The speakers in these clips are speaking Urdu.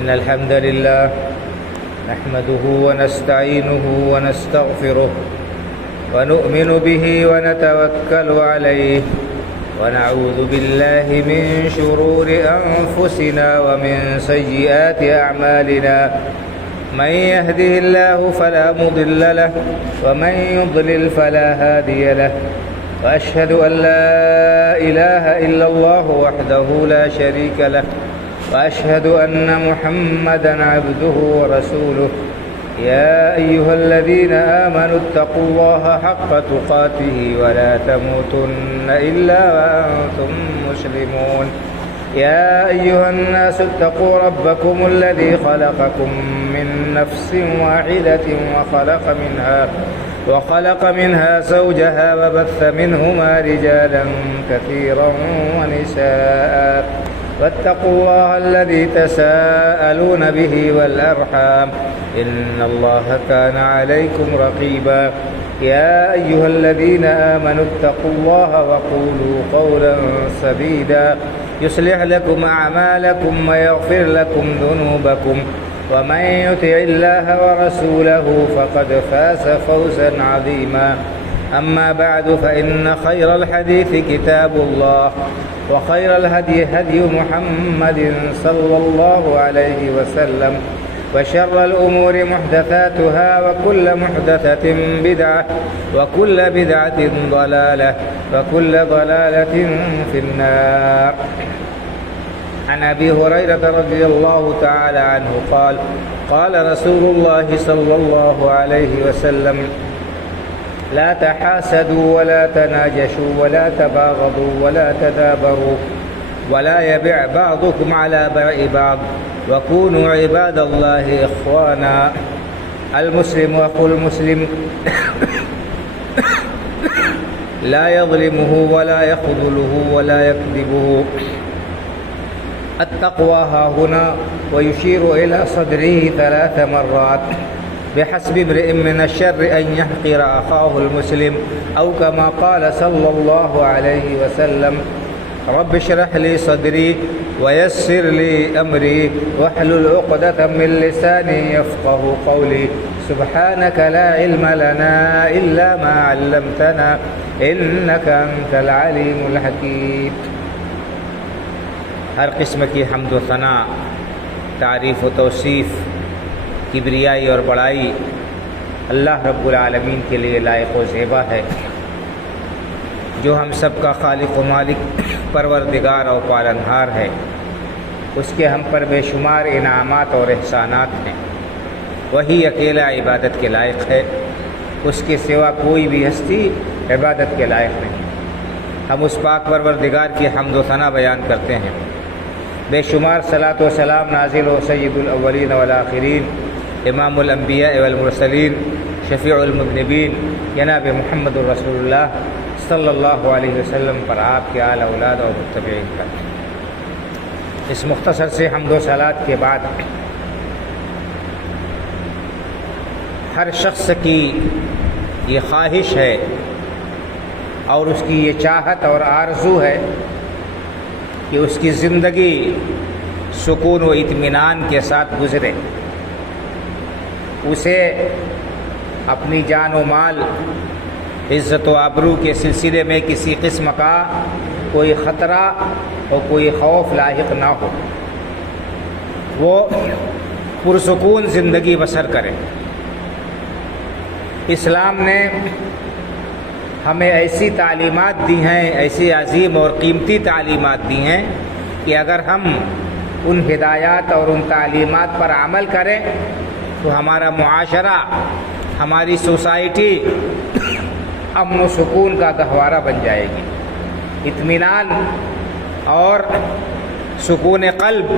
إن الحمد لله نحمده ونستعينه ونستغفره ونؤمن به ونتوكل عليه ونعوذ بالله من شرور أنفسنا ومن سيئات أعمالنا من يهده الله فلا مضل له ومن يضلل فلا هادي له وأشهد أن لا إله إلا الله وحده لا شريك له وأشهد أن محمدًا عبده ورسوله يا أيها الذين آمنوا اتقوا الله حق تقاته ولا تموتن إلا وأنتم مسلمون يا أيها الناس اتقوا ربكم الذي خلقكم من نفس واحدة وخلق منها زوجها وبث منهما رجالا كثيرا ونساء واتقوا الله الذي تساءلون به والأرحام إن الله كان عليكم رقيبا يا أيها الذين آمنوا اتقوا الله وقولوا قولا سديدا يصلح لكم أعمالكم ويغفر لكم ذنوبكم ومن يطع الله ورسوله فقد فاز فوزا عظيما أما بعد فإن خير الحديث كتاب الله وخير الهدي هدي محمد صلى الله عليه وسلم وشر الأمور محدثاتها وكل محدثة بدعة وكل بدعة ضلالة وكل ضلالة في النار. عن أبي هريرة رضي الله تعالى عنه قال قال رسول الله صلى الله عليه وسلم لا تحاسدوا ولا تناجشوا ولا تباغضوا ولا تدابروا ولا يبع بعضكم على بيع بعض وكونوا عباد الله إخوانا. المسلم أخو المسلم لا يظلمه ولا يخذله ولا يكذبه. التقوى ها هنا ويشير إلى صدره 3 مرات. بحسب امرئ من الشر أن يحقر أخاه المسلم أو كما قال صلى الله عليه وسلم رب اشرح لي صدري ويسر لي أمري واحلل عقدة من لساني يفقه قولي سبحانك لا علم لنا إلا ما علمتنا إنك أنت العليم الحكيم. ہر قسم کی حمد و ثنا، تعریف و توصیف، کبریائی اور بڑائی اللہ رب العالمین کے لیے لائق و زیبا ہے، جو ہم سب کا خالق و مالک، پروردگار اور پالنہار ہے۔ اس کے ہم پر بے شمار انعامات اور احسانات ہیں۔ وہی اکیلا عبادت کے لائق ہے، اس کے سوا کوئی بھی ہستی عبادت کے لائق نہیں۔ ہم اس پاک پروردگار کی حمد و ثنا بیان کرتے ہیں۔ بے شمار صلاۃ و سلام نازل و سید الاولین والآخرین، امام الانبیاء والمرسلین، شفیع المذنبین جناب محمد الرسول اللہ صلی اللہ علیہ وسلم پر، آپ کے آل اولاد اور متبعین پر۔ اس مختصر سے حمد و صلات کے بعد ہر شخص کی یہ خواہش ہے اور اس کی یہ چاہت اور آرزو ہے کہ اس کی زندگی سکون و اطمینان کے ساتھ گزرے، اسے اپنی جان و مال، عزت و آبرو کے سلسلے میں کسی قسم کا کوئی خطرہ اور کوئی خوف لاحق نہ ہو، وہ پرسکون زندگی بسر کرے۔ اسلام نے ہمیں ایسی تعلیمات دی ہیں، ایسی عظیم اور قیمتی تعلیمات دی ہیں کہ اگر ہم ان ہدایات اور ان تعلیمات پر عمل کریں تو ہمارا معاشرہ، ہماری سوسائٹی امن و سکون کا گہوارہ بن جائے گی۔ اطمینان اور سکون قلب،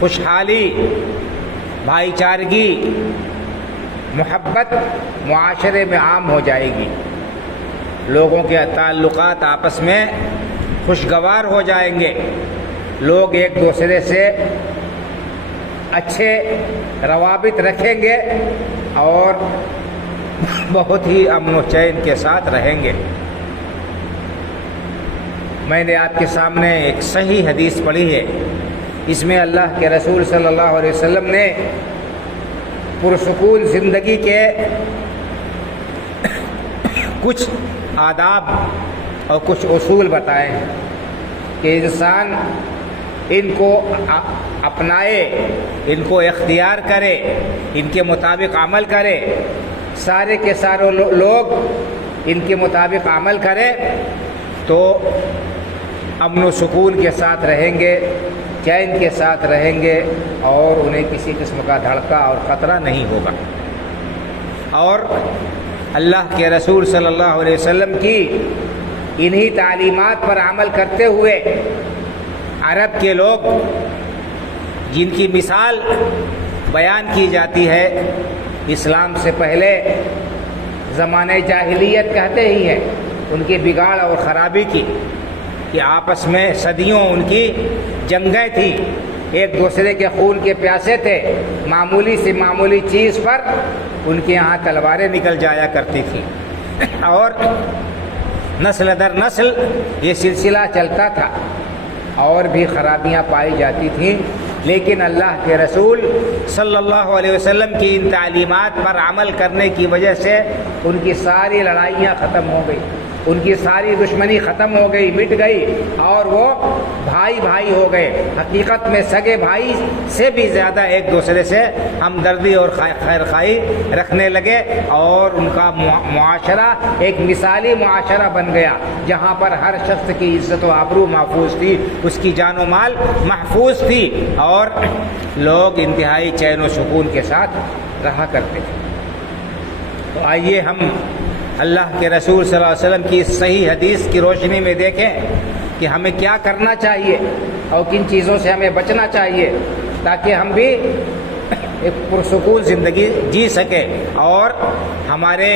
خوشحالی، بھائی چارگی، محبت معاشرے میں عام ہو جائے گی، لوگوں کے تعلقات آپس میں خوشگوار ہو جائیں گے، لوگ ایک دوسرے سے اچھے روابط رکھیں گے اور بہت ہی امن و چین کے ساتھ رہیں گے۔ میں نے آپ کے سامنے ایک صحیح حدیث پڑھی ہے اس میں اللہ کے رسول صلی اللہ علیہ وسلم نے پرسکون زندگی کے کچھ آداب اور کچھ اصول بتائے ہیں کہ انسان ان کو اپنائے، ان کو اختیار کرے، ان کے مطابق عمل کرے، سارے کے سارے لوگ ان کے مطابق عمل کریں تو امن و سکون کے ساتھ رہیں گے، چین کے ساتھ رہیں گے اور انہیں کسی قسم کا دھڑکا اور خطرہ نہیں ہوگا۔ اور اللہ کے رسول صلی اللہ علیہ وسلم کی انہی تعلیمات پر عمل کرتے ہوئے عرب کے لوگ جن کی مثال بیان کی جاتی ہے اسلام سے پہلے زمانہ جاہلیت کہتے ہی ہیں، ان کی بگاڑ اور خرابی کی کہ آپس میں صدیوں ان کی جنگیں تھیں، ایک دوسرے کے خون کے پیاسے تھے، معمولی سے معمولی چیز پر ان کے یہاں تلواریں نکل جایا کرتی تھیں اور نسل در نسل یہ سلسلہ چلتا تھا اور بھی خرابیاں پائی جاتی تھیں، لیکن اللہ کے رسول صلی اللہ علیہ وسلم کی ان تعلیمات پر عمل کرنے کی وجہ سے ان کی ساری لڑائیاں ختم ہو گئی، ان کی ساری دشمنی ختم ہو گئی، مٹ گئی اور وہ بھائی بھائی ہو گئے۔ حقیقت میں سگے بھائی سے بھی زیادہ ایک دوسرے سے ہمدردی اور خیر خواہی رکھنے لگے اور ان کا معاشرہ ایک مثالی معاشرہ بن گیا جہاں پر ہر شخص کی عزت و آبرو محفوظ تھی، اس کی جان و مال محفوظ تھی اور لوگ انتہائی چین و سکون کے ساتھ رہا کرتے تھے۔ تو آئیے ہم اللہ کے رسول صلی اللہ علیہ وسلم کی اس صحیح حدیث کی روشنی میں دیکھیں کہ ہمیں کیا کرنا چاہیے اور کن چیزوں سے ہمیں بچنا چاہیے تاکہ ہم بھی ایک پرسکون زندگی جی سکیں اور ہمارے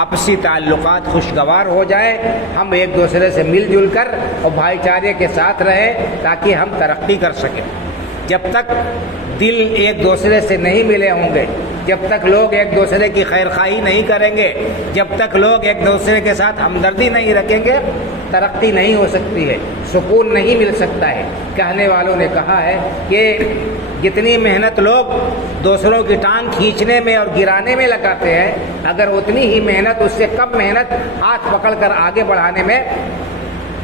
آپسی تعلقات خوشگوار ہو جائیں، ہم ایک دوسرے سے مل جل کر اور بھائی چارے کے ساتھ رہیں تاکہ ہم ترقی کر سکیں۔ جب تک دل ایک دوسرے سے نہیں ملے ہوں گے، جب تک لوگ ایک دوسرے کی خیر خواہی نہیں کریں گے، جب تک لوگ ایک دوسرے کے ساتھ ہمدردی نہیں رکھیں گے، ترقی نہیں ہو سکتی ہے، سکون نہیں مل سکتا ہے۔ کہنے والوں نے کہا ہے کہ جتنی محنت لوگ دوسروں کی ٹانگ کھینچنے میں اور گرانے میں لگاتے ہیں، اگر اتنی ہی محنت اس سے کم محنت ہاتھ پکڑ کر آگے بڑھانے میں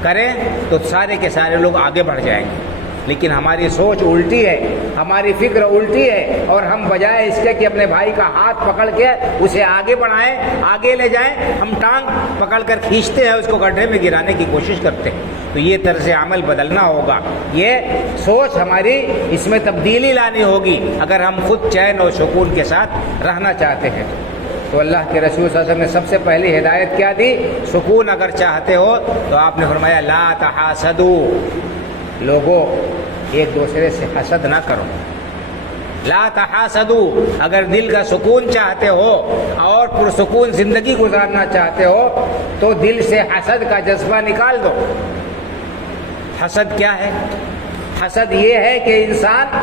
کریں تو سارے کے سارے لوگ آگے بڑھ جائیں گے۔ لیکن ہماری سوچ الٹی ہے، ہماری فکر الٹی ہے اور ہم بجائے اس کے کہ اپنے بھائی کا ہاتھ پکڑ کے اسے آگے بڑھائیں، آگے لے جائیں، ہم ٹانگ پکڑ کر کھینچتے ہیں، اس کو گڈھے میں گرانے کی کوشش کرتے ہیں۔ تو یہ طرز عمل بدلنا ہوگا، یہ سوچ ہماری اس میں تبدیلی لانی ہوگی اگر ہم خود چین اور سکون کے ساتھ رہنا چاہتے ہیں۔ تو اللہ کے رسول صلی اللہ علیہ وسلم نے سب سے پہلی ہدایت کیا دی؟ سکون اگر چاہتے ہو تو آپ نے فرمایا لا تحاسدوا، لوگوں ایک دوسرے سے حسد نہ کرو۔ لا تحاسدوا، اگر دل کا سکون چاہتے ہو اور پرسکون زندگی گزارنا چاہتے ہو تو دل سے حسد کا جذبہ نکال دو۔ حسد کیا ہے؟ حسد یہ ہے کہ انسان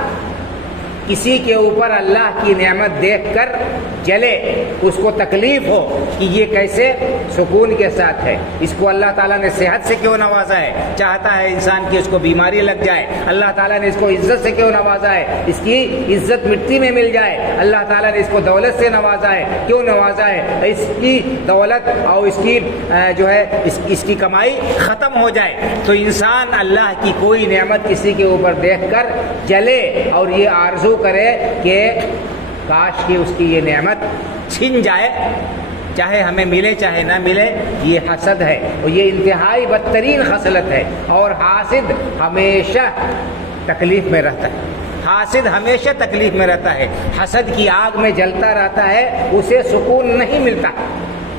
کسی کے اوپر اللہ کی نعمت دیکھ کر جلے، اس کو تکلیف ہو کہ یہ کیسے سکون کے ساتھ ہے، اس کو اللہ تعالیٰ نے صحت سے کیوں نوازا ہے، چاہتا ہے انسان کی اس کو بیماری لگ جائے، اللہ تعالیٰ نے اس کو عزت سے کیوں نوازا ہے، اس کی عزت مٹی میں مل جائے، اللہ تعالیٰ نے اس کو دولت سے نوازا ہے، کیوں نوازا ہے، اس کی دولت اور اس کی جو ہے اس کی کمائی ختم ہو جائے۔ تو انسان اللہ کی کوئی نعمت کسی کے اوپر دیکھ کر جلے اور یہ آرزو کرے کہ کاش کہ اس کی یہ نعمت چھن جائے، چاہے ہمیں ملے چاہے نہ ملے، یہ حسد ہے اور یہ انتہائی بدترین خصلت ہے۔ اور حاسد ہمیشہ تکلیف میں رہتا ہے، حاسد ہمیشہ تکلیف میں رہتا ہے، حسد کی آگ میں جلتا رہتا ہے، اسے سکون نہیں ملتا۔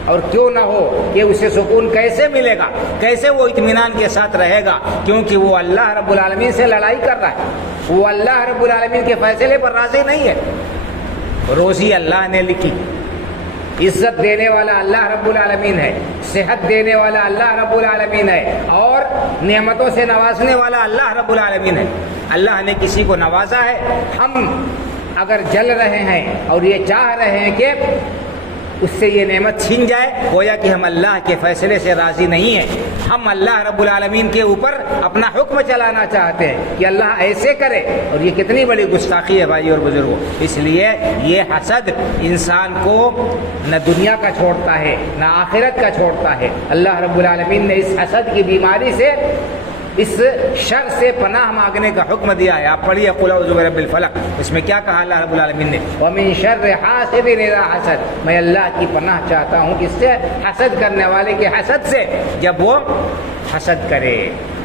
اور کیوں نہ ہو کہ اسے سکون کیسے ملے گا، کیسے وہ اطمینان کے ساتھ رہے گا، کیونکہ وہ اللہ رب العالمین سے لڑائی کر رہا ہے، وہ اللہ رب العالمین کے فیصلے پر راضی نہیں ہے۔ روزی اللہ نے لکھی، عزت دینے والا اللہ رب العالمین ہے، صحت دینے والا اللہ رب العالمین ہے اور نعمتوں سے نوازنے والا اللہ رب العالمین ہے۔ اللہ نے کسی کو نوازا ہے، ہم اگر جل رہے ہیں اور یہ چاہ رہے ہیں کہ اس سے یہ نعمت چھین جائے، گویا کہ ہم اللہ کے فیصلے سے راضی نہیں ہیں، ہم اللہ رب العالمین کے اوپر اپنا حکم چلانا چاہتے ہیں کہ اللہ ایسے کرے، اور یہ کتنی بڑی گستاخی ہے بھائی اور بزرگوں۔ اس لیے یہ حسد انسان کو نہ دنیا کا چھوڑتا ہے نہ آخرت کا چھوڑتا ہے۔ اللہ رب العالمین نے اس حسد کی بیماری سے، اس شر سے پناہ مانگنے کا حکم دیا ہے۔ آپ پڑھیے قل اعوذ برب الفلق، اس میں کیا کہا اللہ رب العالمین نے؟ وَمِن شَرِّ حَاسِدٍ إِذَا حَسَدَ، میں اللہ کی پناہ چاہتا ہوں کس سے؟ حسد کرنے والے کے حسد سے، جب وہ حسد کرے۔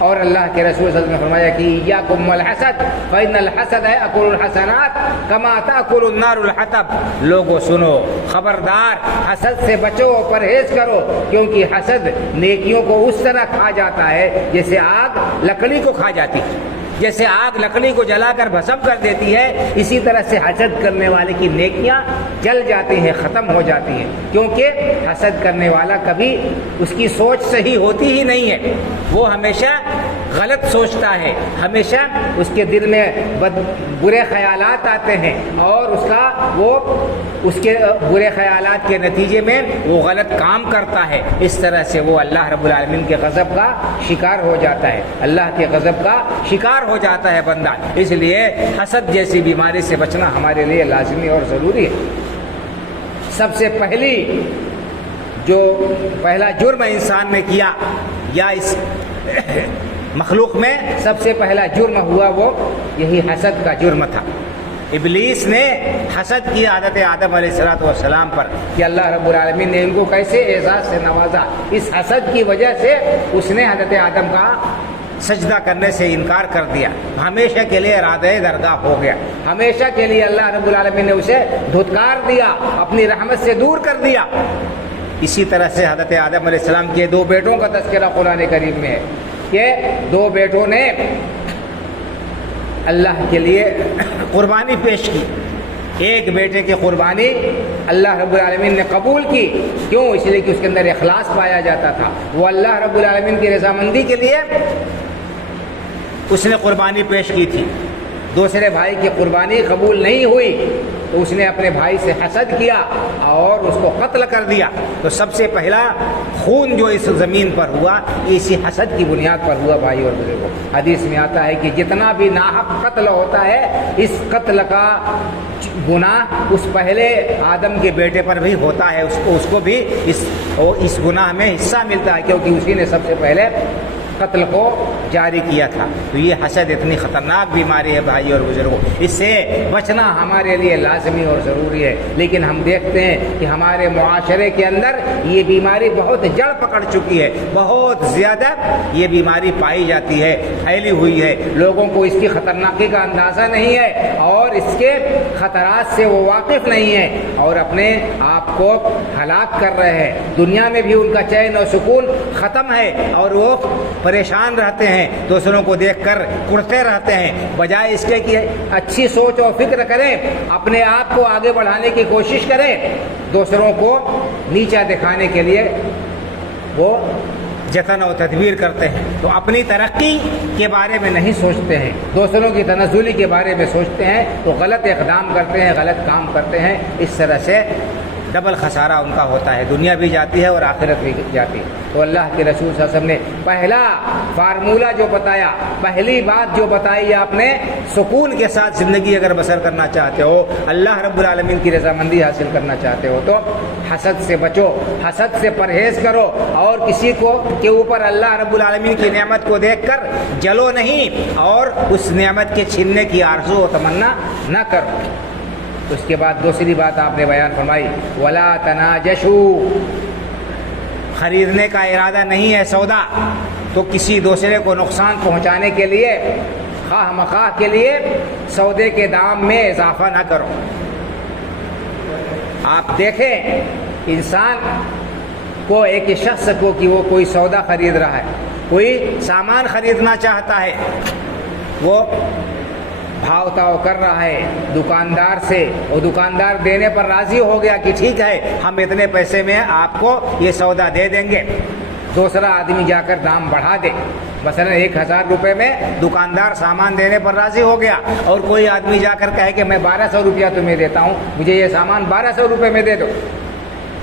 اور اللہ کے رسول صلی اللہ علیہ وسلم نے فرمایا کہ إِيَّاكُمْ وَالْحَسَدَ فَإِنَّ الْحَسَدَ يَأْكُلُ الْحَسَنَاتِ كَمَا تَأْكُلُ النَّارُ الْحَطَبَ، لوگوں سنو، خبردار، حسد سے بچو، پرہیز کرو، کیونکہ حسد نیکیوں کو اس طرح کھا جاتا ہے جیسے آگ لکڑی کو کھا جاتی ہے۔ جیسے آگ لکڑی کو جلا کر بھسم کر دیتی ہے، اسی طرح سے حسد کرنے والے کی نیکیاں جل جاتی ہیں، ختم ہو جاتی ہیں، کیونکہ حسد کرنے والا کبھی اس کی سوچ صحیح ہوتی ہی نہیں ہے، وہ ہمیشہ غلط سوچتا ہے، ہمیشہ اس کے دل میں برے خیالات آتے ہیں، اور اس کے برے خیالات کے نتیجے میں وہ غلط کام کرتا ہے۔ اس طرح سے وہ اللہ رب العالمین کے غضب کا شکار ہو جاتا ہے، اللہ کے غضب کا شکار ہو جاتا ہے بندہ۔ اس لیے حسد جیسی بیماری سے بچنا ہمارے لیے لازمی اور ضروری ہے۔ سب سے پہلا جرم انسان نے کیا، یا اس مخلوق میں سب سے پہلا جرم ہوا، وہ یہی حسد کا جرم تھا۔ ابلیس نے حسد کی عادت آدم علیہ السلام پر کہ اللہ رب العالمین نے ان کو کیسے اعزاز سے نوازا، اس حسد کی وجہ سے اس نے حضرت آدم کا سجدہ کرنے سے انکار کر دیا، ہمیشہ کے لیے ارادہ درگاہ ہو گیا، ہمیشہ کے لیے اللہ رب العالمین نے اسے دھتکار دیا، اپنی رحمت سے دور کر دیا۔ اسی طرح سے حضرت آدم علیہ السلام کے دو بیٹوں کا تذکرہ قرآن کریم میں ہے کہ دو بیٹوں نے اللہ کے لیے قربانی پیش کی۔ ایک بیٹے کی قربانی اللہ رب العالمین نے قبول کی، کیوں؟ اس لیے کہ اس کے اندر اخلاص پایا جاتا تھا، وہ اللہ رب العالمین کی رضامندی کے لیے اس نے قربانی پیش کی تھی۔ دوسرے بھائی کی قربانی قبول نہیں ہوئی تو اس نے اپنے بھائی سے حسد کیا اور اس کو قتل کر دیا۔ تو سب سے پہلا خون جو اس زمین پر ہوا، اسی حسد کی بنیاد پر ہوا بھائی اور بزرگوں۔ حدیث میں آتا ہے کہ جتنا بھی ناحق قتل ہوتا ہے، اس قتل کا گناہ اس پہلے آدم کے بیٹے پر بھی ہوتا ہے، اس کو بھی اس گناہ میں حصہ ملتا ہے، کیونکہ اسی نے سب سے پہلے قتل کو جاری کیا تھا۔ تو یہ حسد اتنی خطرناک بیماری ہے بھائی اور بزرگوں، اس سے بچنا ہمارے لیے لازمی اور ضروری ہے۔ لیکن ہم دیکھتے ہیں کہ ہمارے معاشرے کے اندر یہ بیماری بہت جڑ پکڑ چکی ہے، بہت زیادہ یہ بیماری پائی جاتی ہے، پھیلی ہوئی ہے، لوگوں کو اس کی خطرناکی کا اندازہ نہیں ہے اور اس کے خطرات سے وہ واقف نہیں ہیں، اور اپنے آپ کو ہلاک کر رہے ہیں۔ دنیا میں بھی ان کا چین و سکون ختم ہے، اور وہ پریشان رہتے ہیں، دوسروں کو دیکھ کر کڑتے رہتے ہیں، بجائے اس کے کہ اچھی سوچ اور فکر کریں، اپنے آپ کو آگے بڑھانے کی کوشش کریں، دوسروں کو نیچا دکھانے کے لیے وہ جتن و تدبیر کرتے ہیں، تو اپنی ترقی کے بارے میں نہیں سوچتے ہیں، دوسروں کی تنزلی کے بارے میں سوچتے ہیں، تو غلط اقدام کرتے ہیں، غلط کام کرتے ہیں۔ اس طرح سے ڈبل خسارہ ان کا ہوتا ہے، دنیا بھی جاتی ہے اور آخرت بھی جاتی ہے۔ تو اللہ کے رسول صلی اللہ علیہ وسلم نے پہلا فارمولہ جو بتایا، پہلی بات جو بتائی آپ نے، سکون کے ساتھ زندگی اگر بسر کرنا چاہتے ہو، اللہ رب العالمین کی رضامندی حاصل کرنا چاہتے ہو، تو حسد سے بچو، حسد سے پرہیز کرو، اور کسی کے اوپر اللہ رب العالمین کی نعمت کو دیکھ کر جلو نہیں، اور اس نعمت کے چھیننے کی آرزو و تمنا نہ کرو۔ اس کے بعد دوسری بات آپ نے بیان فرمائی، وَلَا تَنَاجَشُوا، خریدنے کا ارادہ نہیں ہے سودا، تو کسی دوسرے کو نقصان پہنچانے کے لیے، خواہ مخواہ کے لیے سودے کے دام میں اضافہ نہ کرو۔ آپ دیکھیں انسان کو، ایک شخص کو کہ وہ کوئی سودا خرید رہا ہے، کوئی سامان خریدنا چاہتا ہے، وہ بھاؤ تاؤ کر رہا ہے دکاندار سے، وہ دکاندار دینے پر راضی ہو گیا کہ ٹھیک ہے ہم اتنے پیسے میں آپ کو یہ سودا دے دیں گے۔ دوسرا آدمی جا کر دام بڑھا دے، مثلا 1000 روپے میں دکاندار سامان دینے پر راضی ہو گیا، اور کوئی آدمی جا کر کہے کہ میں 1200 روپیہ تمہیں دیتا ہوں، مجھے یہ سامان 1200 روپے میں دے دو۔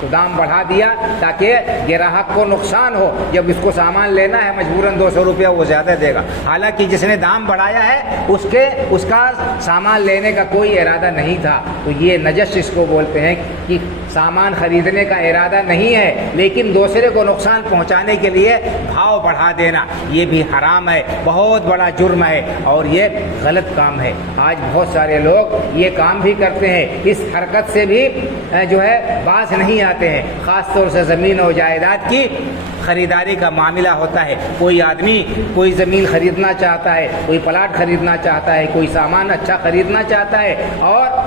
تو دام بڑھا دیا تاکہ گراہک کو نقصان ہو، جب اس کو سامان لینا ہے مجبوراً 200 روپیہ وہ زیادہ دے گا، حالانکہ جس نے دام بڑھایا ہے اس کا سامان لینے کا کوئی ارادہ نہیں تھا۔ تو یہ نجش اس کو بولتے ہیں کہ سامان خریدنے کا ارادہ نہیں ہے لیکن دوسرے کو نقصان پہنچانے کے لیے بھاؤ بڑھا دینا، یہ بھی حرام ہے، بہت بڑا جرم ہے اور یہ غلط کام ہے۔ آج بہت سارے لوگ یہ کام بھی کرتے ہیں، اس حرکت سے بھی جو ہے باز نہیں آتے ہیں، خاص طور سے زمین و جائیداد کی خریداری کا معاملہ ہوتا ہے۔ کوئی آدمی کوئی زمین خریدنا چاہتا ہے، کوئی پلاٹ خریدنا چاہتا ہے، کوئی سامان اچھا خریدنا چاہتا ہے اور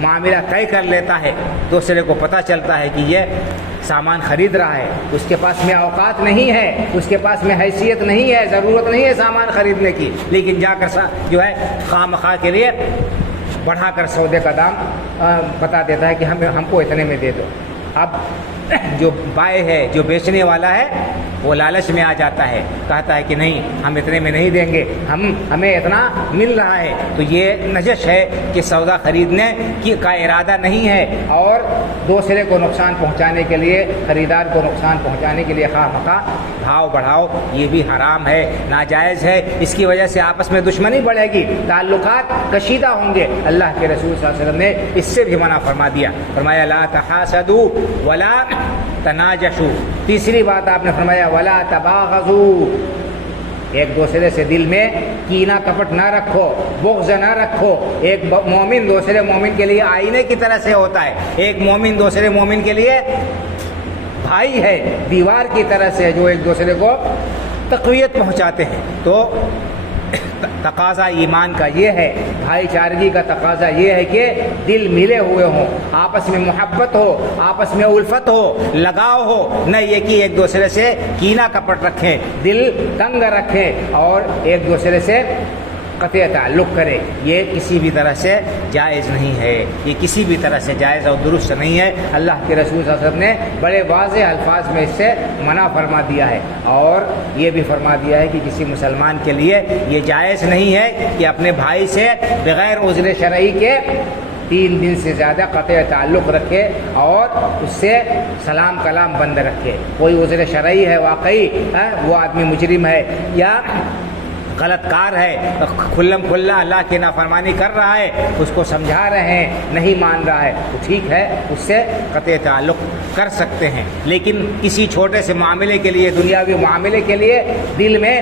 معاملہ طے کر لیتا ہے، دوسرے کو پتہ چلتا ہے کہ یہ سامان خرید رہا ہے، اس کے پاس میں اوقات نہیں ہے، اس کے پاس میں حیثیت نہیں ہے، ضرورت نہیں ہے سامان خریدنے کی، لیکن جا کر جو ہے خواہ مخواہ کے لیے بڑھا کر سودے کا دام بتا دیتا ہے کہ ہم کو اتنے میں دے دو۔ اب جو بائع ہے، جو بیچنے والا ہے، وہ لالچ میں آ جاتا ہے، کہتا ہے کہ نہیں ہم اتنے میں نہیں دیں گے، ہمیں اتنا مل رہا ہے۔ تو یہ نجش ہے کہ سودا خریدنے کا ارادہ نہیں ہے اور دوسرے کو نقصان پہنچانے کے لیے، خریدار کو نقصان پہنچانے کے لیے خواہ مخواہ بھاؤ بڑھاؤ، یہ بھی حرام ہے، ناجائز ہے۔ اس کی وجہ سے آپس میں دشمنی بڑھے گی، تعلقات کشیدہ ہوں گے۔ اللہ کے رسول صلی اللہ علیہ وسلم نے اس سے بھی منع فرما دیا، فرمایا لا تحاسدوا ولا تناجشوا۔ تیسری بات آپ نے فرمایا ولا تباغضوا، ایک دوسرے سے دل میں کینہ کپٹ نہ رکھو، بغض نہ رکھو۔ ایک مومن دوسرے مومن کے لیے آئینے کی طرح سے ہوتا ہے، ایک مومن دوسرے مومن کے لیے بھائی ہے، دیوار کی طرح سے، جو ایک دوسرے کو تقویت پہنچاتے ہیں۔ تو تقاضا ایمان کا یہ ہے، بھائی چارگی کا تقاضا یہ ہے کہ دل ملے ہوئے ہوں، آپس میں محبت ہو، آپس میں الفت ہو، لگاؤ ہو، نہ یہ کہ ایک دوسرے سے کینہ کپٹ رکھیں، دل تنگ رکھیں اور ایک دوسرے سے قطع تعلق کرے۔ یہ کسی بھی طرح سے جائز نہیں ہے، یہ کسی بھی طرح سے جائز اور درست نہیں ہے۔ اللہ کے رسول صلی اللہ علیہ وسلم نے بڑے واضح الفاظ میں اس سے منع فرما دیا ہے اور یہ بھی فرما دیا ہے کہ کسی مسلمان کے لیے یہ جائز نہیں ہے کہ اپنے بھائی سے بغیر عذر شرعی کے 3 دن سے زیادہ قطع تعلق رکھے اور اس سے سلام کلام بند رکھے۔ کوئی عذر شرعی ہے، واقعی وہ آدمی مجرم ہے یا غلط کار ہے، کھلم کھلا اللہ کی نافرمانی کر رہا ہے، اس کو سمجھا رہے ہیں، نہیں مان رہا ہے تو ٹھیک ہے، اس سے قطع تعلق کر سکتے ہیں، لیکن کسی چھوٹے سے معاملے کے لیے، دنیاوی معاملے کے لیے دل میں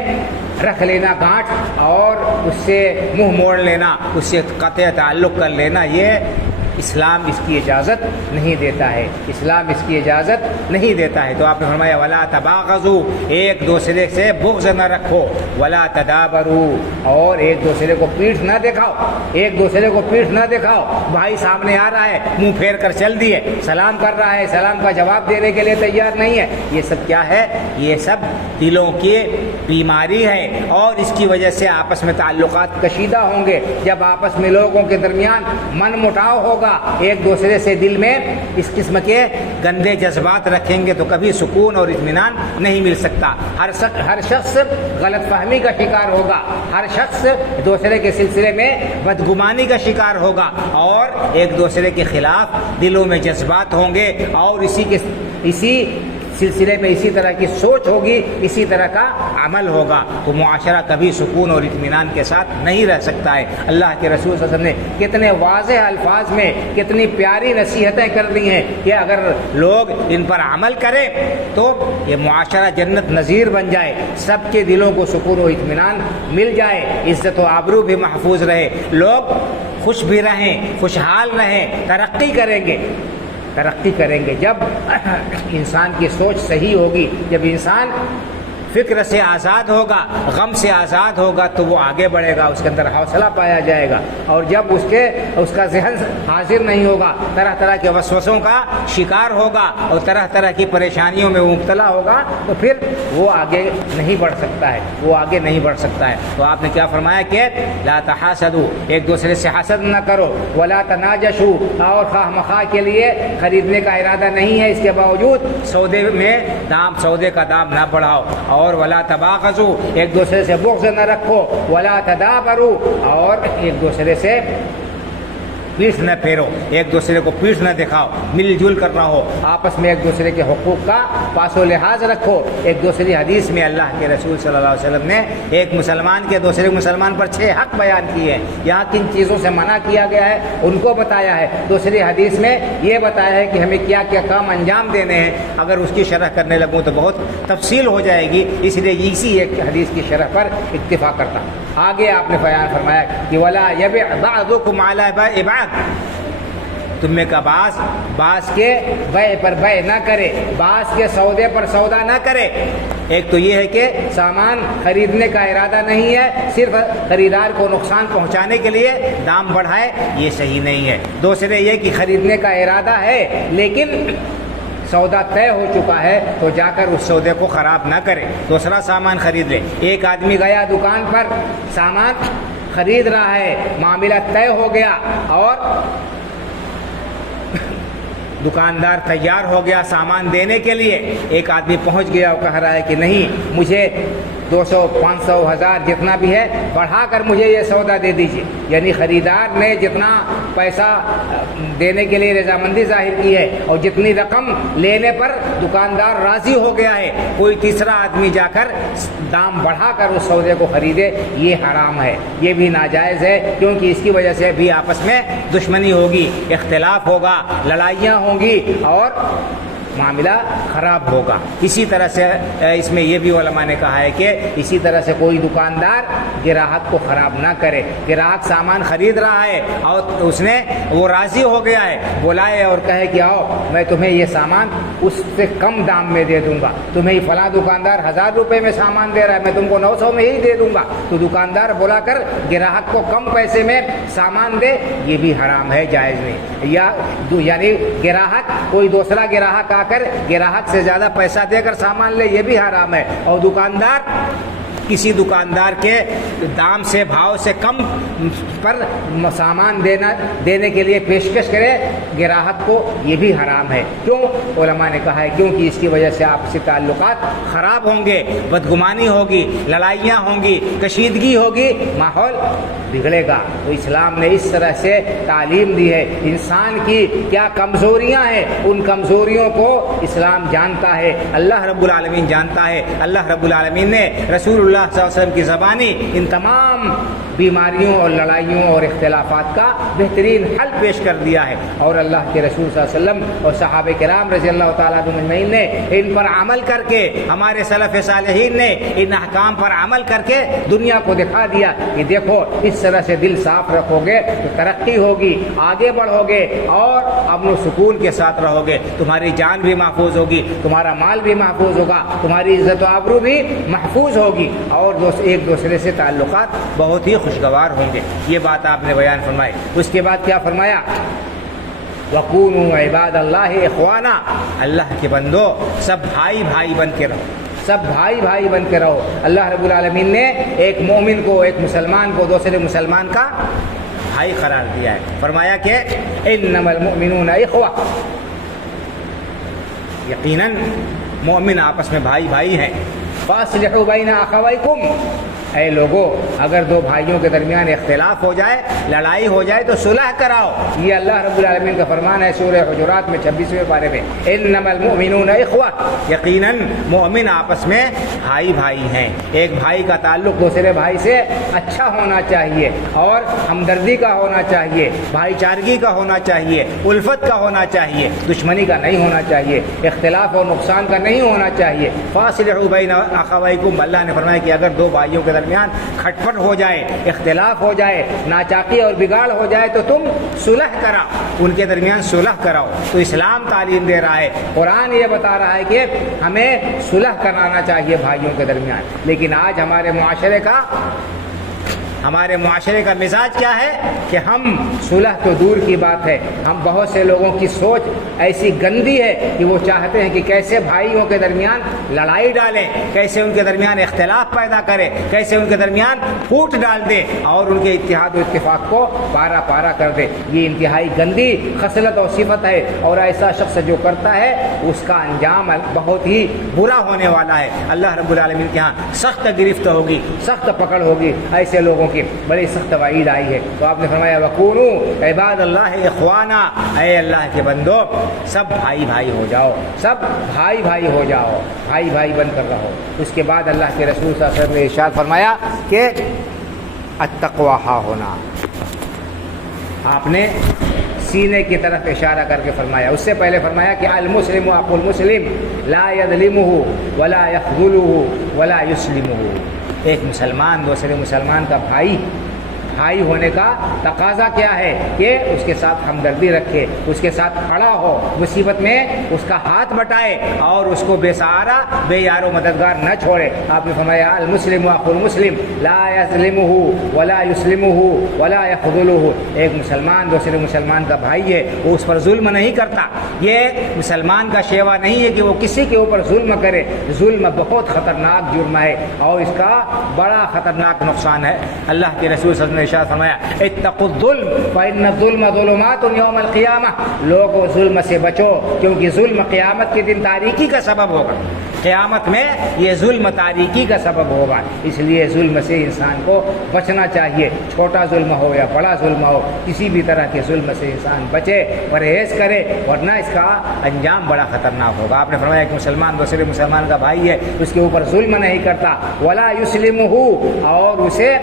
رکھ لینا گانٹھ اور اس سے منہ موڑ لینا، اس سے قطع تعلق کر لینا، یہ اسلام اس کی اجازت نہیں دیتا ہے، اسلام اس کی اجازت نہیں دیتا ہے۔ تو آپ نے فرمایا ولا تباغضوا، ایک دوسرے سے بغض نہ رکھو، ولا تدابروا، اور ایک دوسرے کو پیٹھ نہ دکھاؤ، ایک دوسرے کو پیٹھ نہ دکھاؤ۔ بھائی سامنے آ رہا ہے، منہ پھیر کر چل دیے، سلام کر رہا ہے، سلام کا جواب دینے کے لیے تیار نہیں ہے، یہ سب کیا ہے؟ یہ سب دلوں کی بیماری ہے اور اس کی وجہ سے آپس میں تعلقات کشیدہ ہوں گے۔ جب آپس میں لوگوں کے درمیان من مٹاؤ ہوگا، ایک دوسرے سے دل میں اس قسم کے گندے جذبات رکھیں گے تو کبھی سکون اور اطمینان نہیں مل سکتا۔ ہر شخص غلط فہمی کا شکار ہوگا، ہر شخص دوسرے کے سلسلے میں بدگمانی کا شکار ہوگا اور ایک دوسرے کے خلاف دلوں میں جذبات ہوں گے اور اسی سلسلے میں اسی طرح کی سوچ ہوگی، اسی طرح کا عمل ہوگا، تو معاشرہ کبھی سکون اور اطمینان کے ساتھ نہیں رہ سکتا ہے۔ اللہ کے رسول صلی اللہ علیہ وسلم نے کتنے واضح الفاظ میں کتنی پیاری نصیحتیں کر دی ہیں کہ اگر لوگ ان پر عمل کریں تو یہ معاشرہ جنت نظیر بن جائے، سب کے دلوں کو سکون و اطمینان مل جائے، عزت و آبرو بھی محفوظ رہے، لوگ خوش بھی رہیں، خوشحال رہیں، ترقی کریں گے۔ جب انسان کی سوچ صحیح ہوگی، جب انسان فکر سے آزاد ہوگا، غم سے آزاد ہوگا تو وہ آگے بڑھے گا، اس کے اندر حوصلہ پایا جائے گا، اور جب اس کا ذہن حاضر نہیں ہوگا، طرح طرح کے وسوسوں کا شکار ہوگا اور طرح طرح کی پریشانیوں میں مبتلا ہوگا تو پھر وہ آگے نہیں بڑھ سکتا ہے، تو آپ نے کیا فرمایا کہ لا تحاسدوا، ایک دوسرے سے حسد نہ کرو، ولا تناجشوا، اور خواہ مخواہ کے لیے خریدنے کا ارادہ نہیں ہے، اس کے باوجود سودے کا دام نہ بڑھاؤ، اور ولا تباغضوا، ایک دوسرے سے بغض نہ رکھو، ولا تدابروا، اور ایک دوسرے سے پیٹھ نہ پھیرو، ایک دوسرے کو پیٹھ نہ دکھاؤ، مل جل کر رہو، آپس میں ایک دوسرے کے حقوق کا پاس و لحاظ رکھو۔ ایک دوسری حدیث میں اللہ کے رسول صلی اللہ علیہ وسلم نے ایک مسلمان کے دوسرے مسلمان پر 6 حق بیان کیے ہیں، یہاں کن چیزوں سے منع کیا گیا ہے ان کو بتایا ہے، دوسری حدیث میں یہ بتایا ہے کہ ہمیں کیا کیا کام انجام دینے ہیں۔ اگر اس کی شرح کرنے لگوں تو بہت تفصیل ہو جائے گی، اس لیے اسی ایک حدیث کی شرح پر اکتفا کرتا ہوں۔ آگے آپ نے بیان فرمایا کہ وَلَا يَبِعْ بَعْضُكُمْ عَلَىٰ بَيْعِ بَعْضٍ، تم میں کا بعض کے بیع پر بیع نہ کرے، بعض کے سودے پر سودا نہ کرے۔ ایک تو یہ ہے کہ سامان خریدنے کا ارادہ نہیں ہے، صرف خریدار کو نقصان پہنچانے کے لیے دام بڑھائے، یہ صحیح نہیں ہے۔ دوسرے یہ کہ خریدنے کا ارادہ ہے لیکن سودا طے ہو چکا ہے تو جا کر اس سودے کو خراب نہ کرے، دوسرا سامان خرید لے۔ ایک آدمی گیا دکان پر، سامان خرید رہا ہے، معاملہ طے ہو گیا اور دکاندار تیار ہو گیا سامان دینے کے لیے، ایک آدمی پہنچ گیا اور کہہ رہا ہے کہ نہیں، مجھے 200 500 1000 جتنا بھی ہے بڑھا کر مجھے یہ سودا دے دیجیے۔ یعنی خریدار نے جتنا پیسہ دینے کے لیے رضامندی ظاہر کی ہے اور جتنی رقم لینے پر دکاندار راضی ہو گیا ہے، کوئی تیسرا آدمی جا کر دام بڑھا کر اس سودے کو خریدے، یہ حرام ہے، یہ بھی ناجائز ہے، کیونکہ اس کی وجہ سے بھی آپس میں دشمنی ہوگی، اختلاف ہوگا، لڑائیاں ہوں گی اور معاملہ خراب ہوگا۔ اسی طرح سے اس میں یہ بھی علماء نے کہا ہے کہ اسی طرح سے کوئی دکاندار گراہک کو خراب نہ کرے۔ گراہک سامان خرید رہا ہے اور اس نے وہ راضی ہو گیا ہے، بلائے اور کہے کہ آؤ میں تمہیں یہ سامان اس سے کم دام میں دے دوں گا، تمہیں فلاں دکاندار 1000 روپے میں سامان دے رہا ہے، میں تم کو 900 میں ہی دے دوں گا، تو دکاندار بلا کر گراہک کو کم پیسے میں سامان دے، یہ بھی حرام ہے، جائز نہیں۔ یعنی گراہک کوئی دوسرا گراہک آ کر گراہک سے زیادہ پیسہ دے کر سامان لے، یہ بھی حرام ہے۔ اور دکاندار کسی دکاندار کے دام سے، بھاؤ سے کم پر سامان دینے کے لیے پیشکش کرے گراہک کو، یہ بھی حرام ہے۔ کیوں؟ علماء نے کہا ہے کیونکہ اس کی وجہ سے آپسی تعلقات خراب ہوں گے، بدگمانی ہوگی، لڑائیاں ہوں گی، کشیدگی ہوگی، ماحول بگڑے گا۔ تو اسلام نے اس طرح سے تعلیم دی ہے، انسان کی کیا کمزوریاں ہیں، ان کمزوریوں کو اسلام جانتا ہے، اللہ رب العالمین جانتا ہے۔ اللہ رب العالمین نے رسول اللہ صلی اللہ علیہ وسلم کی زبانی ان تمام بیماریوں اور لڑائیوں اور اختلافات کا بہترین حل پیش کر دیا ہے، اور اللہ کے رسول صلی اللہ علیہ وسلم اور صحابہ کرام رضی اللہ تعالیٰ عنہم اجمعین نے ان پر عمل کر کے، ہمارے سلف صالحین نے ان احکام پر عمل کر کے دنیا کو دکھا دیا کہ دیکھو اس طرح سے دل صاف رکھو گے تو ترقی ہوگی، آگے بڑھو گے اور امن و سکون کے ساتھ رہو گے، تمہاری جان بھی محفوظ ہوگی، تمہارا مال بھی محفوظ ہوگا، تمہاری عزت و آبرو بھی محفوظ ہوگی، اور ایک دوسرے سے تعلقات بہت ہی خوشگوار ہوں گے۔ یہ بات آپ نے بیان فرمائی۔ اس کے بعد کیا فرمایا؟ وَكُونُوا عِبَادَ اللَّهِ إِخْوَانًا، اللہ کے بندو سب بھائی بھائی بن کے رہو، سب بھائی بھائی بن کے رہو۔ اللہ رب العالمین نے ایک مومن کو، ایک مسلمان کو دوسرے مسلمان کا بھائی قرار دیا ہے، فرمایا کہ إِنَّمَا الْمُؤْمِنُونَ إِخْوَةٌ، یقیناً مومن آپس میں بھائی بھائی ہیں۔ فَأَصْلِحُوا بَيْنَ أَخَوَيْكُمْ، اے لوگو اگر دو بھائیوں کے درمیان اختلاف ہو جائے، لڑائی ہو جائے تو صلح کراؤ، یہ اللہ رب العالمین کا فرمان ہے سورہ حجرات میں 26ویں پارے میں، انما المؤمنون اخوہ، یقیناً مومن آپس میں بھائی بھائی ہیں۔ ایک بھائی کا تعلق دوسرے بھائی سے اچھا ہونا چاہیے اور ہمدردی کا ہونا چاہیے، بھائی چارگی کا ہونا چاہیے، الفت کا ہونا چاہیے، دشمنی کا نہیں ہونا چاہیے، اختلاف اور نقصان کا نہیں ہونا چاہیے۔ فاصلحوا بین اخویکم، اللہ نے فرمایا کہ اگر دو بھائیوں کے درمیان کھٹ پٹ ہو جائے، اختلاف ہو جائے، ناچاقی اور بگاڑ ہو جائے تو تم صلح کراؤ، ان کے درمیان صلح کراؤ۔ تو اسلام تعلیم دے رہا ہے، قرآن یہ بتا رہا ہے کہ ہمیں صلح کرانا چاہیے بھائیوں کے درمیان۔ لیکن آج ہمارے معاشرے کا مزاج کیا ہے کہ ہم صلح تو دور کی بات ہے، ہم بہت سے لوگوں کی سوچ ایسی گندی ہے کہ وہ چاہتے ہیں کہ کیسے بھائیوں کے درمیان لڑائی ڈالیں، کیسے ان کے درمیان اختلاف پیدا کریں، کیسے ان کے درمیان پھوٹ ڈال دیں اور ان کے اتحاد و اتفاق کو پارا پارا کر دیں۔ یہ انتہائی گندی خصلت اور صفت ہے، اور ایسا شخص جو کرتا ہے اس کا انجام بہت ہی برا ہونے والا ہے۔ اللہ رب العالمین کے ہاں سخت گرفت ہوگی، سخت پکڑ ہوگی ایسے لوگوں کی کے بڑی سخت وعید آئی ہے۔ تو آپ نے فرمایا وَكُونُوا عِبَادَ اللَّهِ إِخْوَانًا، اے اللہ کے بندو سب بھائی بھائی ہو جاؤ، سب بھائی بھائی ہو جاؤ، بھائی بھائی بن کر رہو۔ اس کے بعد اللہ کے رسول صلی اللہ علیہ وسلم نے ارشاد فرمایا کہ التقویٰ ہا ہونا، آپ نے سینے کی طرف اشارہ کر کے فرمایا۔ اس سے پہلے فرمایا کہ المسلم اخو المسلم لا یظلمہ ولا یخذلہ ولا یسلمہ، ایک مسلمان دوسرے مسلمان کا بھائی ہونے کا تقاضا کیا ہے کہ اس کے ساتھ ہمدردی رکھے، اس کے ساتھ کھڑا ہو، مصیبت میں اس کا ہاتھ بٹائے اور اس کو بے سہارا بے یار و مددگار نہ چھوڑے۔ آپ نے فرمایا المسلم اخو المسلم لا یظلمہ ولا یسلمہ ولا یخذلہ، ایک مسلمان دوسرے مسلمان کا بھائی ہے، وہ اس پر ظلم نہیں کرتا۔ یہ مسلمان کا شیوا نہیں ہے کہ وہ کسی کے اوپر ظلم کرے، ظلم بہت خطرناک جرم ہے اور اس کا بڑا خطرناک نقصان ہے۔ اللہ کے رسول صلی اللہ علیہ وسلم نے ارشاد فرمایا اتقوا الظلم فإن الظلم ظلمات یوم القیامہ، لوگوں ظلم سے بچو کیونکہ ظلم قیامت کے دن تاریکی کا سبب ہوگا، قیامت میں یہ ظلم تاریکی کا سبب ہوگا۔ اس لیے ظلم سے انسان کو بچنا چاہیے، چھوٹا ظلم ہو یا بڑا ظلم ہو، کسی بھی طرح کے ظلم سے انسان بچے، پرہیز کرے، ورنہ اس کا انجام بڑا خطرناک ہوگا۔ آپ نے فرمایا کہ مسلمان دوسرے مسلمان کا بھائی ہے، اس کے اوپر ظلم نہیں کرتا، ولا یسلمہ، اور اسے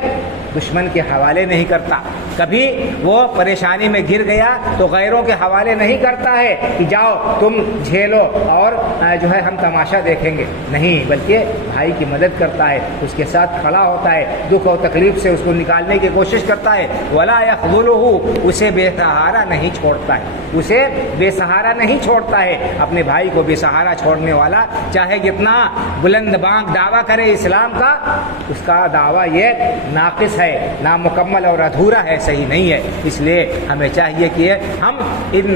دشمن کے حوالے نہیں کرتا۔ کبھی وہ پریشانی میں گر گیا تو غیروں کے حوالے نہیں کرتا ہے کہ جاؤ تم جھیلو اور جو ہے ہم تماشا دیکھیں گے، نہیں، بلکہ بھائی کی مدد کرتا ہے، اس کے ساتھ کھڑا ہوتا ہے، دکھ اور تکلیف سے اس کو نکالنے کی کوشش کرتا ہے۔ ولا یخذلہ، اسے بے سہارا نہیں چھوڑتا ہے، اسے بے سہارا نہیں چھوڑتا ہے۔ اپنے بھائی کو بے سہارا چھوڑنے والا چاہے جتنا بلند بانگ دعویٰ کرے اسلام کا، اس کا دعویٰ یہ ناقص ہے، نامکمل اور ادھورا ہے، صحیح نہیں ہے۔ اس لیے ہمیں چاہیے کہ ہم ان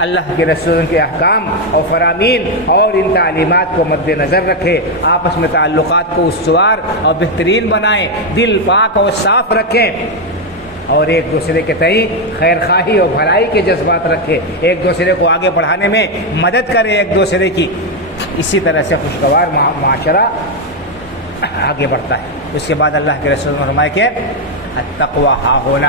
اللہ کے رسول کے احکام اور فرامین اور ان تعلیمات کو مد نظر رکھے، آپس میں تعلقات کو استوار اور بہترین بنائیں، دل پاک اور صاف رکھیں اور ایک دوسرے کے تئیں خیر خواہی اور بھلائی کے جذبات رکھے، ایک دوسرے کو آگے بڑھانے میں مدد کرے ایک دوسرے کی۔ اسی طرح سے خوشگوار معاشرہ آگے بڑھتا ہے۔ اس کے بعد اللہ کے رسول نے فرمایا کہ التقویٰ ہا ہونا،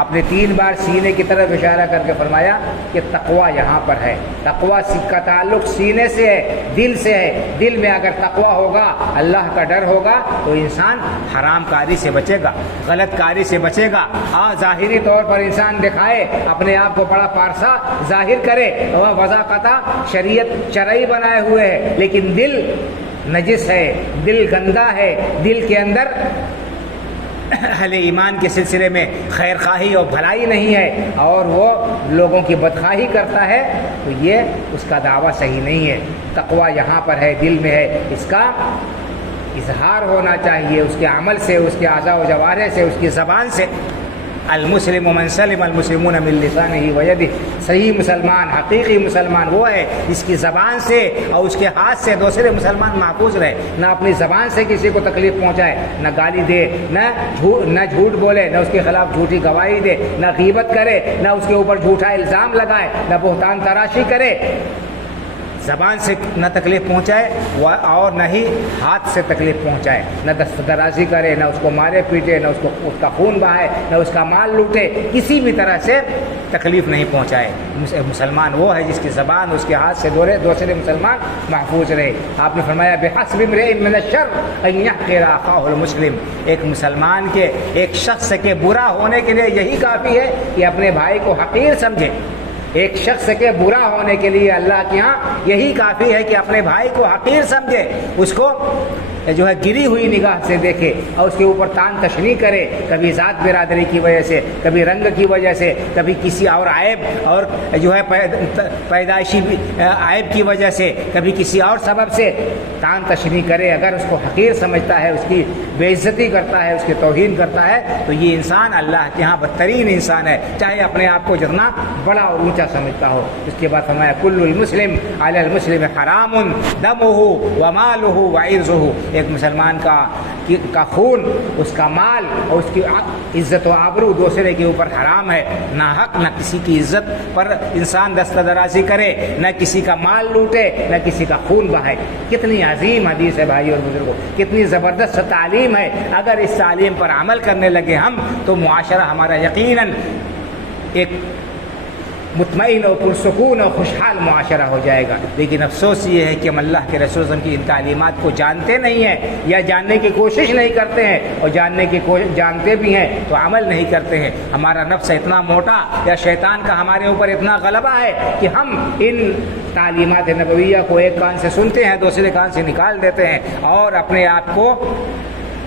آپ نے 3 بار سینے کی طرف اشارہ کر کے فرمایا کہ تقویٰ یہاں پر ہے۔ تقویٰ کا تعلق سینے سے ہے، دل سے ہے۔ دل میں اگر تقویٰ ہوگا، اللہ کا ڈر ہوگا، تو انسان حرام کاری سے بچے گا، غلط کاری سے بچے گا۔ ظاہری طور پر انسان دکھائے، اپنے آپ کو بڑا پارسا ظاہر کرے، وہ وضاقتہ شریعت شرعی بنائے ہوئے ہے، لیکن دل نجس ہے، دل گندا ہے، دل کے اندر اہل ایمان کے سلسلے میں خیر خواہی اور بھلائی نہیں ہے اور وہ لوگوں کی بدخواہی کرتا ہے، تو یہ اس کا دعویٰ صحیح نہیں ہے۔ تقویٰ یہاں پر ہے، دل میں ہے، اس کا اظہار ہونا چاہیے، اس کے عمل سے، اس کے اعضاء و جوارح سے، اس کی زبان سے۔ المسلم من سلم المسلمون من لسانه ویدہ، صحیح مسلمان، حقیقی مسلمان وہ ہے جس کی زبان سے اور اس کے ہاتھ سے دوسرے مسلمان محفوظ رہے، نہ اپنی زبان سے کسی کو تکلیف پہنچائے، نہ گالی دے، نہ جھوٹ بولے، نہ اس کے خلاف جھوٹی گواہی دے، نہ غیبت کرے، نہ اس کے اوپر جھوٹا الزام لگائے، نہ بہتان تراشی کرے۔ زبان سے نہ تکلیف پہنچائے اور نہ ہی ہاتھ سے تکلیف پہنچائے، نہ دست درازی کرے، نہ اس کو مارے پیٹے، نہ اس کا خون بہائے، نہ اس کا مال لوٹے، کسی بھی طرح سے تکلیف نہیں پہنچائے۔ مسلمان وہ ہے جس کی زبان اس کے ہاتھ سے دوسرے مسلمان محفوظ رہے۔ آپ نے فرمایا بحسب امرئ من الشر ان يحقر اخاه المسلم، ایک مسلمان کے، ایک شخص کے برا ہونے کے لیے یہی کافی ہے کہ اپنے بھائی کو حقیر سمجھے۔ ایک شخص کے برا ہونے کے لیے اللہ کے ہاں یہی کافی ہے کہ اپنے بھائی کو حقیر سمجھے، اس کو جو ہے گری ہوئی نگاہ سے دیکھے اور اس کے اوپر تان تشنیع کرے، کبھی ذات برادری کی وجہ سے، کبھی رنگ کی وجہ سے، کبھی کسی اور عیب اور جو ہے پیدائشی عیب کی وجہ سے، کبھی کسی اور سبب سے تان تشنیع کرے۔ اگر اس کو حقیر سمجھتا ہے، اس کی بے عزتی کرتا ہے، اس کی توہین کرتا ہے، تو یہ انسان اللہ کے ہاں بدترین انسان ہے، چاہے اپنے آپ کو جتنا بڑا اور اونچا سمجھتا ہو۔ اس کے بعد فرمایا کل المسلم علی المسلم حرام دمہ ومالہ وعرضہ، ایک مسلمان کا خون، اس کا مال اور اس کی عزت و آبرو دوسرے کے اوپر حرام ہے۔ نہ حق نہ کسی کی عزت پر انسان دست درازی کرے، نہ کسی کا مال لوٹے، نہ کسی کا خون بہائے۔ کتنی عظیم حدیث ہے بھائی اور بزرگوں، کتنی زبردست تعلیم ہے۔ اگر اس تعلیم پر عمل کرنے لگے ہم تو معاشرہ ہمارا یقیناً ایک مطمئن اور پرسکون اور خوشحال معاشرہ ہو جائے گا۔ لیکن افسوس یہ ہے کہ ہم اللہ کے رسول صلی اللہ علیہ وسلم کی ان تعلیمات کو جانتے نہیں ہیں یا جاننے کی کوشش نہیں کرتے ہیں، اور جانتے بھی ہیں تو عمل نہیں کرتے ہیں۔ ہمارا نفس اتنا موٹا یا شیطان کا ہمارے اوپر اتنا غلبہ ہے کہ ہم ان تعلیمات نبویہ کو ایک کان سے سنتے ہیں، دوسرے کان سے نکال دیتے ہیں، اور اپنے آپ کو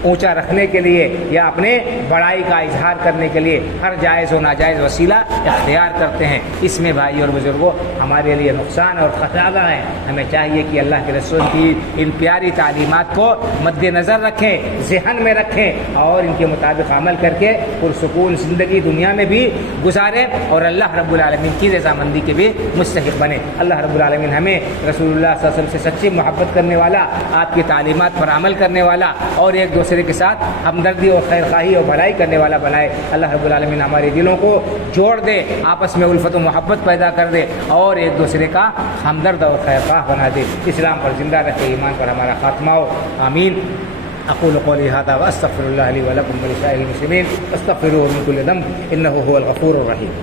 اونچا رکھنے کے لیے یا اپنے بڑائی کا اظہار کرنے کے لیے ہر جائز و ناجائز وسیلہ اختیار کرتے ہیں۔ اس میں بھائی اور بزرگوں ہمارے لیے نقصان اور خسارہ ہے۔ ہمیں چاہیے کہ اللہ کے رسول کی ان پیاری تعلیمات کو مد نظر رکھیں، ذہن میں رکھیں، اور ان کے مطابق عمل کر کے پرسکون زندگی دنیا میں بھی گزاریں اور اللہ رب العالمین کی رضامندی کے بھی مستحق بنیں۔ اللہ رب العالمین ہمیں رسول اللہ صلی اللہ علیہ وسلم سے سچی محبت کرنے والا، آپ کی تعلیمات پر عمل کرنے والا، اور ایک دوسرے کے ساتھ ہمدردی اور خیر خواہی اور بھلائی کرنے والا بنائے۔ اللہ رب العالمین ہمارے دلوں کو جوڑ دے، آپس میں الفت و محبت پیدا کر دے، اور ایک دوسرے کا ہمدرد اور خیر خواہ بنا دے۔ اسلام پر زندہ رکھے، ایمان پر ہمارا خاتمہ ہو، آمین۔ اقول قولی هذا واستغفر الله لي ولكم ولسائر المسلمين واستغفروه من كل ذنب انه هو الغفور الرحيم۔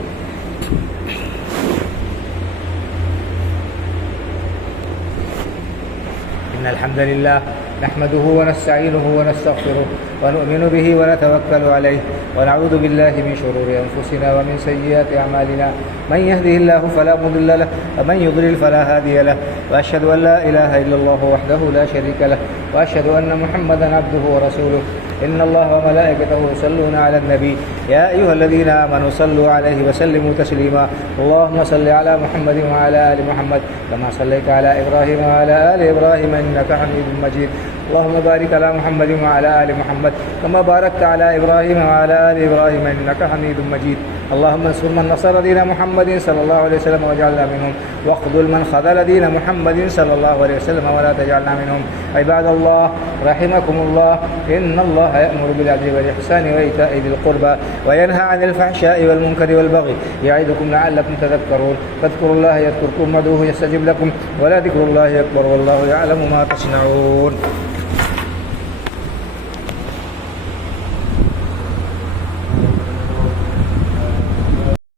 ان الحمد لله نحمده ونستعينه ونستغفره ونؤمن به ونتوكل عليه ونعوذ بالله من شرور أنفسنا ومن سيئات أعمالنا من يهده الله فلا مضل له ومن يضلل فلا هادي له وأشهد أن لا إله إلا الله وحده لا شريك له وأشهد أن محمدا عبده ورسوله إن الله وملائكته يصلون على النبي يا أيها الذين آمنوا صلوا عليه وسلموا تسليما اللهم صل على محمد وعلى آل محمد كما صليت على إبراهيم وعلى آل إبراهيم إنك حميد مجيد اللهم بارك على محمد وعلى آل محمد كما باركت على إبراهيم وعلى آل إبراهيم إنك حميد مجيد اللهم انصر من نصر دين محمد صلى الله عليه وسلم واجعلنا منهم واخذل من خذل دين محمد صلى الله عليه وسلم ولا تجعلنا منهم عباد الله رحمكم الله إن الله يأمر بالعدل والإحسان وإيتاء ذي القربى وينهى عن الفحشاء والمنكر والبغي يعظكم لعلكم تذكرون فاذكروا الله يذكركم وادعوه يستجب لكم ولذكر الله أكبر والله يعلم ما تصنعون